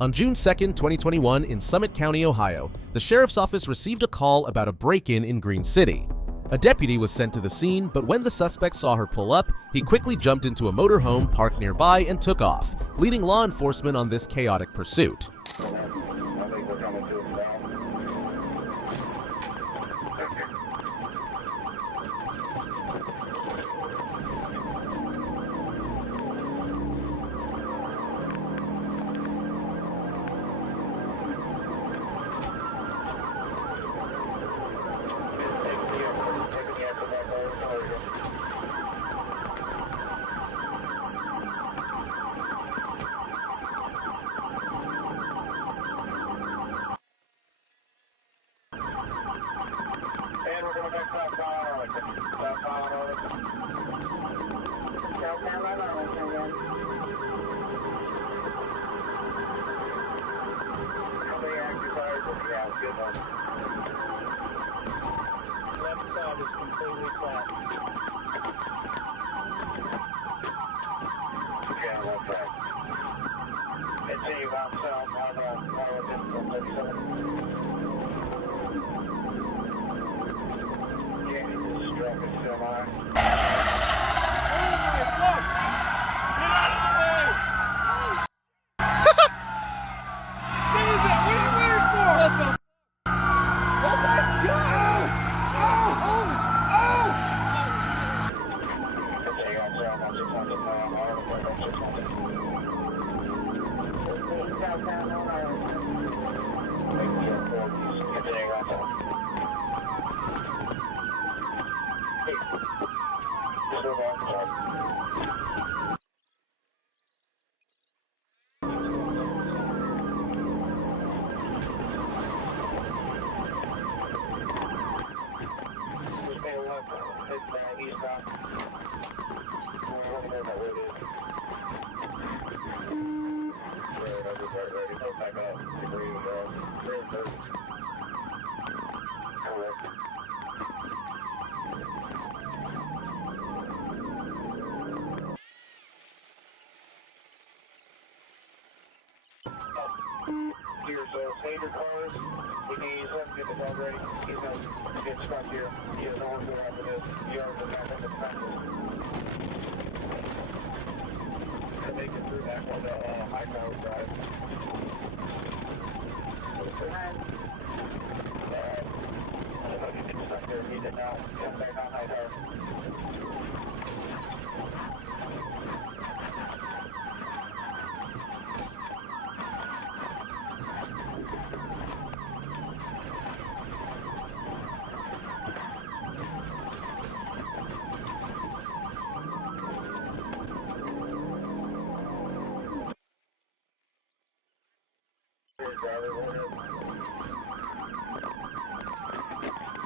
On June 2, 2021, in Summit County, Ohio, the sheriff's office received a call about a break-in in Green City. A deputy was sent to the scene, but when the suspect saw her pull up, he quickly jumped into a motorhome parked nearby and took off, leading law enforcement on this chaotic pursuit. Left side is completely flat. Yeah, left side. Continue out south on Highway 37. Yeah, just struck a semi. Here, so save your cars. We need you to get the dog ready. He's going to get stuck here. He doesn't want to go after this. He already got in the fences. And make it through that one, high power drive. I don't know if you get stuck there. Need it now. Come back on high power.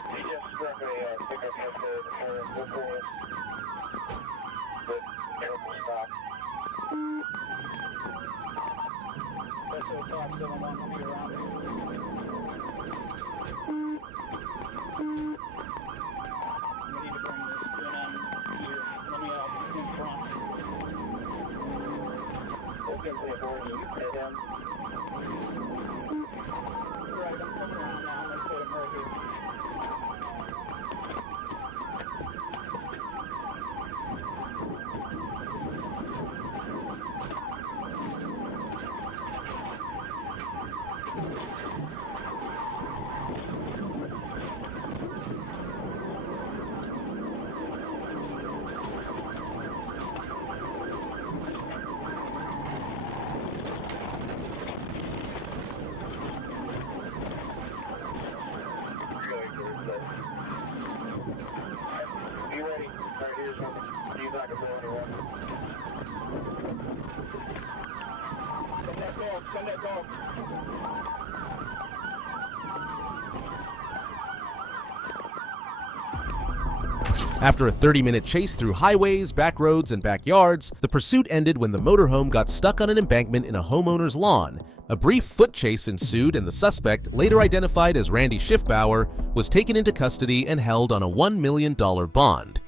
He just struck a pickup yesterday before the terrible stop. That's what it's off, so I don't want to be around it. We need to bring this in on here. Let me out in front. We'll get the board and you hit him. Right, I'm coming around now. Let's put him right here. Be ready. Right here's something. He's not going to go anywhere. Send that dog. Send that dog. After a 30-minute chase through highways, back roads, and backyards, the pursuit ended when the motorhome got stuck on an embankment in a homeowner's lawn. A brief foot chase ensued, and the suspect, later identified as Randy Schiffbauer, was taken into custody and held on a $1 million bond.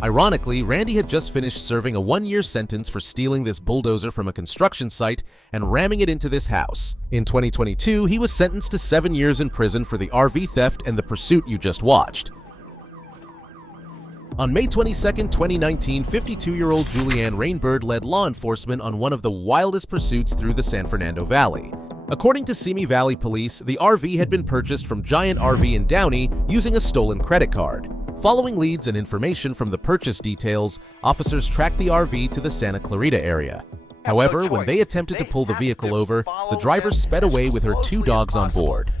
Ironically, Randy had just finished serving a 1-year sentence for stealing this bulldozer from a construction site and ramming it into this house. In 2022, he was sentenced to 7 years in prison for the RV theft and the pursuit you just watched. On May 22, 2019, 52-year-old Julianne Rainbird led law enforcement on one of the wildest pursuits through the San Fernando Valley. According to Simi Valley Police, the RV had been purchased from Giant RV in Downey using a stolen credit card. Following leads and information from the purchase details, officers tracked the RV to the Santa Clarita area. However, when they attempted to pull the vehicle over, the driver sped away with her 2 dogs on board.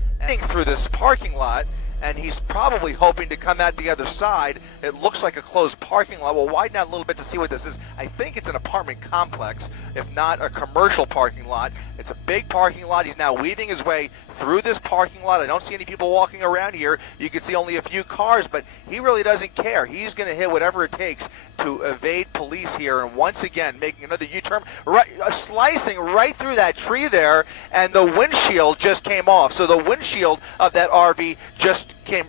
Through this parking lot, and he's probably hoping to come out the other side. It looks like a closed parking lot. We'll widen out a little bit to see what this is. I think it's an apartment complex, if not a commercial parking lot. It's a big parking lot. He's now weaving his way through this parking lot. I don't see any people walking around here. You can see only a few cars, but he really doesn't care. He's going to hit whatever it takes to evade police here, and once again making another U-turn, right, slicing right through that tree there, and the windshield just came off. So the windshield of that RV just came.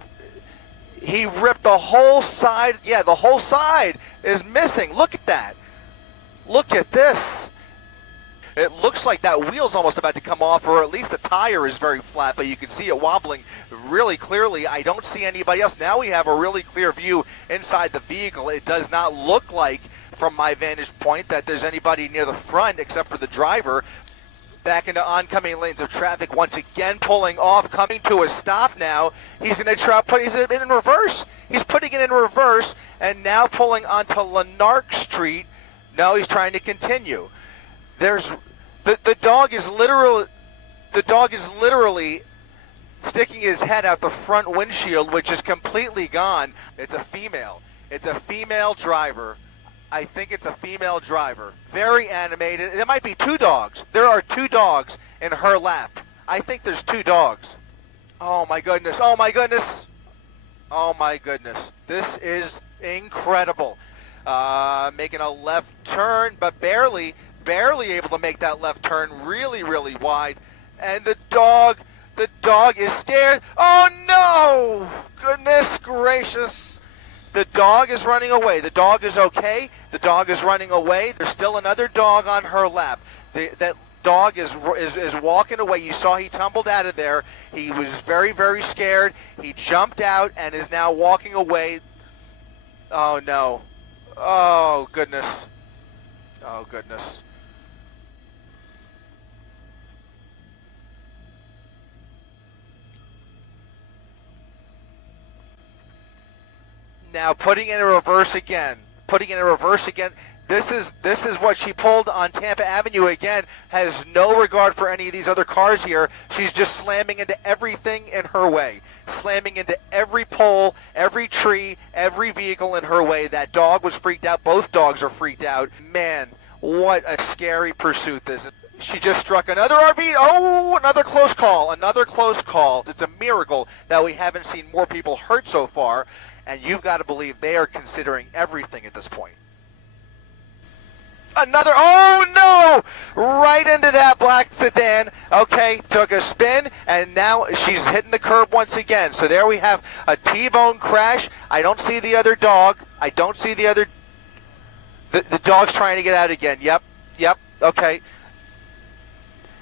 He ripped the whole side. Yeah, the whole side is missing. Look at that. Look at this. It looks like that wheel's almost about to come off, or at least the tire is very flat, but you can see it wobbling really clearly. I don't see anybody else. Now we have a really clear view inside the vehicle. It does not look like, from my vantage point, that there's anybody near the front except for the driver. Back into oncoming lanes of traffic, once again pulling off, coming to a stop now. He's going to try, he's in reverse. He's putting it in reverse, and now pulling onto Lanark Street. No, he's trying to continue. There's the dog is literally sticking his head out the front windshield, which is completely gone. It's a female. It's a female driver. I think it's a female driver. Very animated. There might be 2 dogs. There are 2 dogs in her lap. I think there's 2 dogs. Oh my goodness. Oh my goodness. Oh my goodness. This is incredible. Making a left turn, but barely able to make that left turn, really wide. And the dog is scared. Oh no! Goodness gracious. The dog is running away. The dog is okay. The dog is running away. There's still another dog on her lap. That dog is walking away. You saw he tumbled out of there. He was very scared. He jumped out and is now walking away. Oh no. Oh goodness. Oh goodness. Now putting in a reverse again. This is what she pulled on Tampa Avenue again. Has no regard for any of these other cars here. She's just slamming into everything in her way. Slamming into every pole, every tree, every vehicle in her way. That dog was freaked out. Both dogs are freaked out. Man, what a scary pursuit this is. She just struck another RV. Oh, another close call. Another close call. It's a miracle that we haven't seen more people hurt so far. And you've got to believe they are considering everything at this point. Another, oh no! Right into that black sedan. Okay, took a spin, and now she's hitting the curb once again. So there we have a T-bone crash. I don't see the other dog. I don't see the other, the dog's trying to get out again. Yep, okay.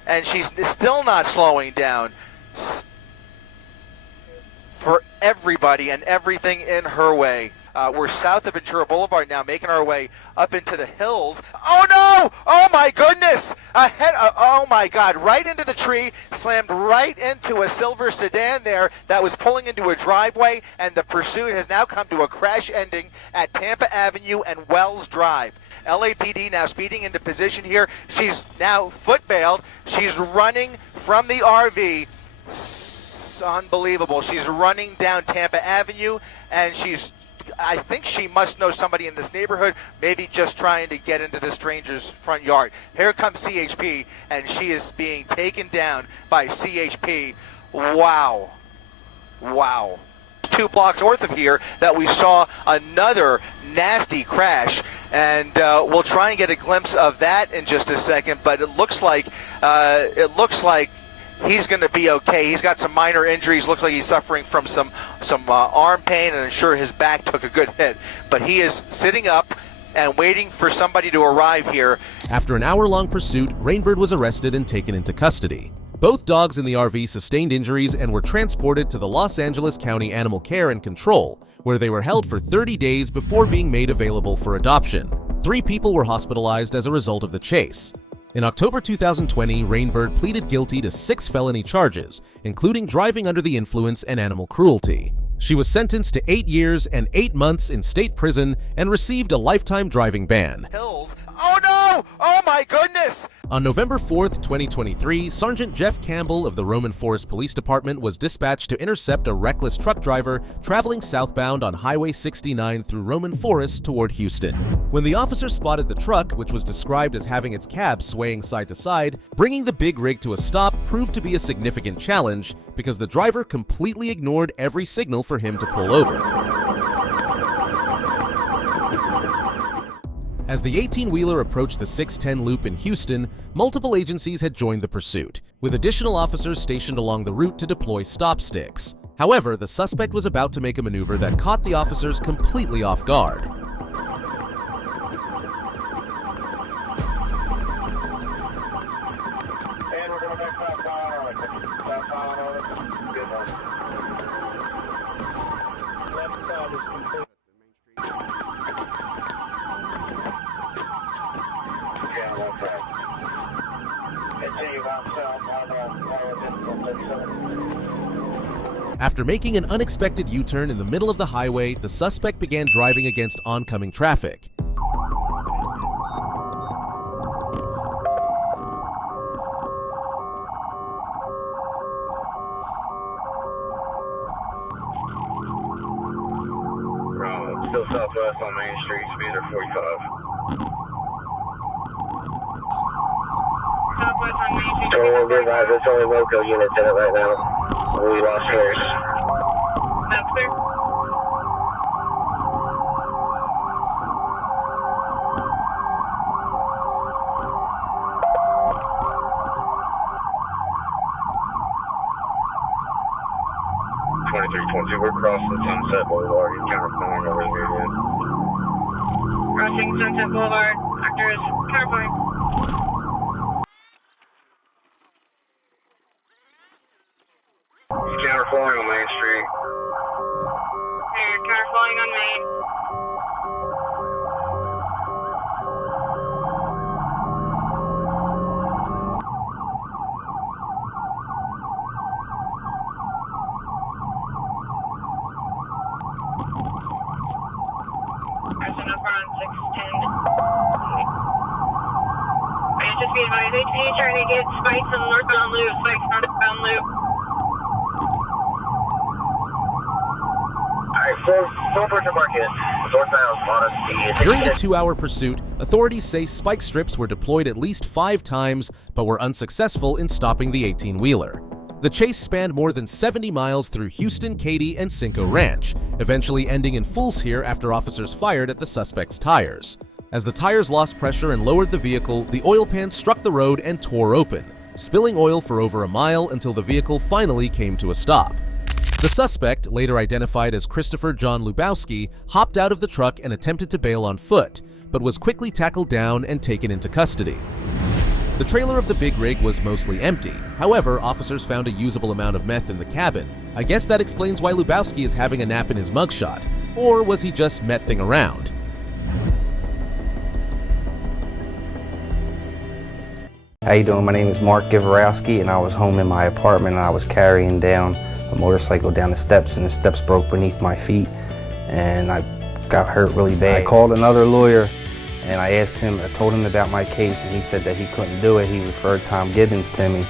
And she's still not slowing down. For everybody and everything in her way. We're south of Ventura Boulevard now, making our way up into the hills. Oh no! Oh my goodness! Oh my God! Right into the tree, slammed right into a silver sedan there that was pulling into a driveway, and the pursuit has now come to a crash ending at Tampa Avenue and Wells Drive. LAPD now speeding into position here. She's now foot-bailed. She's running from the RV. Unbelievable. She's running down Tampa Avenue, and I think she must know somebody in this neighborhood, maybe just trying to get into the stranger's front yard. Here comes CHP, and she is being taken down by CHP. Wow. 2 blocks north of here that we saw another nasty crash, and we'll try and get a glimpse of that in just a second, but it looks like he's going to be okay. He's got some minor injuries. Looks like he's suffering from some arm pain, and I'm sure his back took a good hit. But he is sitting up and waiting for somebody to arrive here. After an hour-long pursuit, Rainbird was arrested and taken into custody. Both dogs in the RV sustained injuries and were transported to the Los Angeles County Animal Care and Control, where they were held for 30 days before being made available for adoption. 3 people were hospitalized as a result of the chase. In October 2020, Rainbird pleaded guilty to 6 felony charges, including driving under the influence and animal cruelty. She was sentenced to 8 years and 8 months in state prison and received a lifetime driving ban. Hills. Oh no! Oh my goodness! On November 4th, 2023, Sergeant Jeff Campbell of the Roman Forest Police Department was dispatched to intercept a reckless truck driver traveling southbound on Highway 69 through Roman Forest toward Houston. When the officer spotted the truck, which was described as having its cab swaying side to side, bringing the big rig to a stop proved to be a significant challenge because the driver completely ignored every signal for him to pull over. As the 18-wheeler approached the 610 loop in Houston, multiple agencies had joined the pursuit, with additional officers stationed along the route to deploy stop sticks. However, the suspect was about to make a maneuver that caught the officers completely off guard. And we're going back southbound over. Good one. Left side is complete. Yeah, left side. Continue on south on 37. After making an unexpected U-turn in the middle of the highway, the suspect began driving against oncoming traffic. Still southwest on Main Street, speed are 45. Southwest on Main Street. Total good guys, it's only local units in it right now. We lost Harris. That's clear. We're crossing Sunset Boulevard and counterpoint over here again. Crossing Sunset Boulevard. Actors counterpoint. He's counterflowing on Main Street. They're counterflowing on Main. Person up on 610. Just be advised, HPD trying to get spikes on the northbound loop. Spikes northbound loop. Alright, full person market. Northbound, honest. During the 2-hour pursuit, authorities say spike strips were deployed at least 5 times, but were unsuccessful in stopping the 18-wheeler. The chase spanned more than 70 miles through Houston, Katy, and Cinco Ranch, eventually ending in Fools here after officers fired at the suspect's tires. As the tires lost pressure and lowered the vehicle, the oil pan struck the road and tore open, spilling oil for over a mile until the vehicle finally came to a stop. The suspect, later identified as Christopher John Lubowski, hopped out of the truck and attempted to bail on foot, but was quickly tackled down and taken into custody. The trailer of the big rig was mostly empty. However, officers found a usable amount of meth in the cabin. I guess that explains why Lubowski is having a nap in his mugshot. Or was he just meth-ing around? How you doing? My name is Mark Givarowski, and I was home in my apartment and I was carrying down a motorcycle down the steps, and the steps broke beneath my feet and I got hurt really bad. I called another lawyer and I asked him, I told him about my case, and he said that he couldn't do it. He referred Tom Gibbons to me.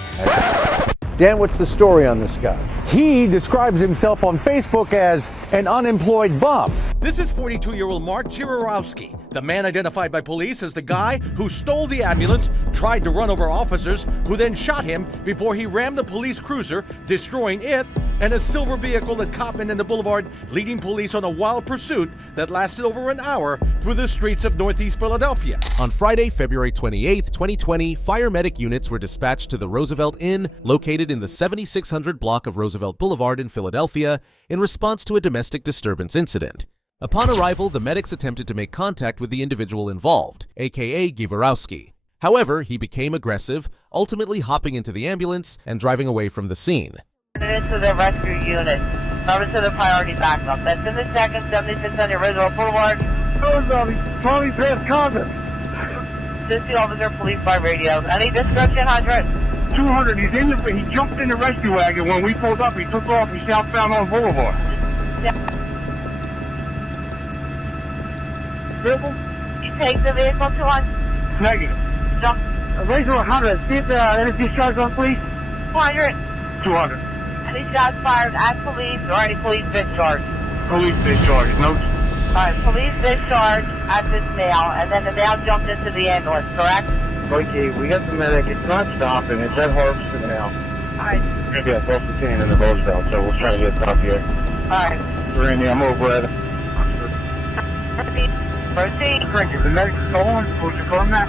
Dan, what's the story on this guy? He describes himself on Facebook as an unemployed bum. This is 42-year-old Mark Givarowski. The man identified by police as the guy who stole the ambulance, tried to run over officers, who then shot him before he rammed a police cruiser, destroying it, and a silver vehicle that caught men in the boulevard, leading police on a wild pursuit that lasted over an hour through the streets of Northeast Philadelphia. On Friday, February 28, 2020, fire medic units were dispatched to the Roosevelt Inn, located in the 7600 block of Roosevelt Boulevard in Philadelphia, in response to a domestic disturbance incident. Upon arrival, the medics attempted to make contact with the individual involved, aka Givarowski. However, he became aggressive, ultimately hopping into the ambulance and driving away from the scene. Into the rescue unit. Over to the priority backup. That's in the second, 7600 Roosevelt Boulevard. Tommy past contact. Assist the officer, police by radio. Any description, 100? 200. He jumped in the rescue wagon. When we pulled up, he took off. He's southbound on Boulevard. Yeah. Vehicle? You take the vehicle, 200? Negative. Jump. Raise to 100. See if any discharge on police. 200. 200. Any shots fired at police or any police discharge? Police discharge. No. Alright, police discharge at this male, and then the male jumped into the ambulance, correct? Okay, we got the medic. It's not stopping. It's at Harveston now. Alright. We're going to be at Boston in the Roosevelt, so we'll try to get up here. Alright. Randy, I'm over at it. Proceed. Thank you. The medic's going. Who's your phone now?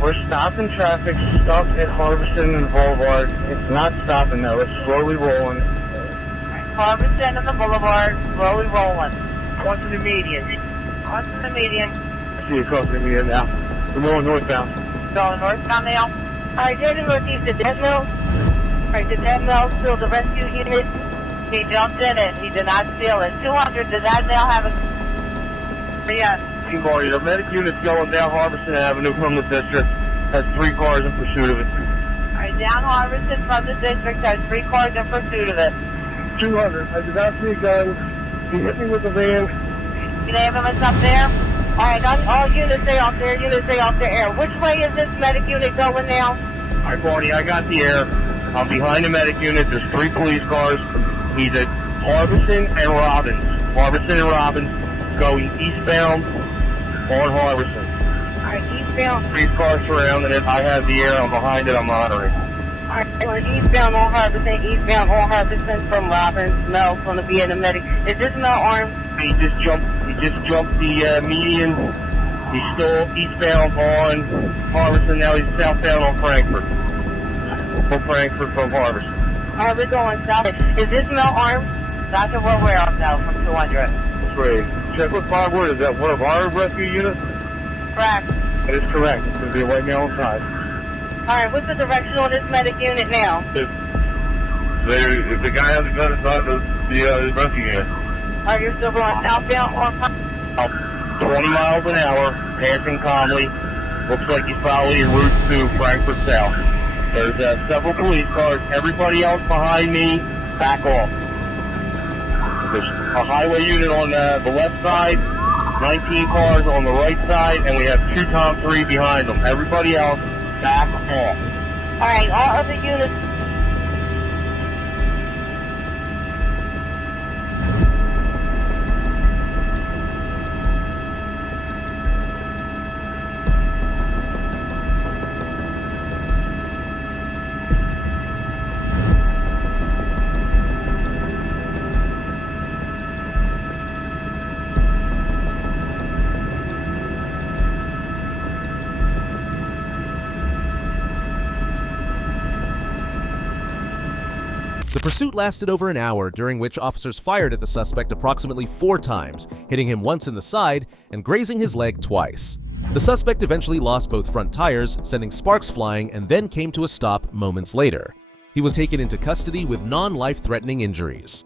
We're stopping traffic, stuck at Harveston and Boulevard. It's not stopping though. It's slowly rolling. Harveston and the Boulevard, slowly rolling. What's the median? What's the median? I see you crossing the median now. We're going northbound. Going northbound now. Alright, go to northeast to Dead Mill. Alright, the Dead Mill, still the rescue unit. He jumped in it. He did not steal it. 200, does that male have a... Yeah. Team Barney, the medic unit's going down Harveston Avenue from the district. Has 3 cars in pursuit of it. Alright, down Harveston from the district has 3 cars in pursuit of it. 200. I did not see a gun. He hit me with the van. You ambulance up there? Alright, all units stay off there, units stay off the air. Which way is this medic unit going now? Alright, Barney, I got the air. I'm behind the medic unit. There's 3 police cars. He's at Harveston and Robbins. Harveston and Robbins going eastbound on Harveston. Alright, eastbound. 3 cars surrounding it. I have the air. I'm behind it. I'm monitoring. Alright, eastbound on Harveston from Robbins. Mel's going to be in the medic. Is this Mel armed? He just jumped the median. He's still eastbound on Harveston. Now he's southbound on Frankfurt. From Frankfurt from Harveston. Alright, we're going south. Is this Mel armed? That's what we're aware of now from 200. Great. Check with Firewood. Is that one of our rescue units? Correct. That is correct. It's going to be right now inside. Alright, what's the direction on this medic unit now? If the guy has a gun, it's not the rescue unit. Alright, you're still going southbound or... 20 miles an hour, passing calmly. Looks like he's probably en route to Frankfurt South. There's several police cars. Everybody else behind me, back off. There's a highway unit on the left side, 19 cars on the right side, and we have 2 Tom 3 behind them. Everybody else, back off. Alright, all other units... The pursuit lasted over an hour, during which officers fired at the suspect approximately 4 times, hitting him once in the side and grazing his leg twice. The suspect eventually lost both front tires, sending sparks flying, and then came to a stop moments later. He was taken into custody with non-life-threatening injuries.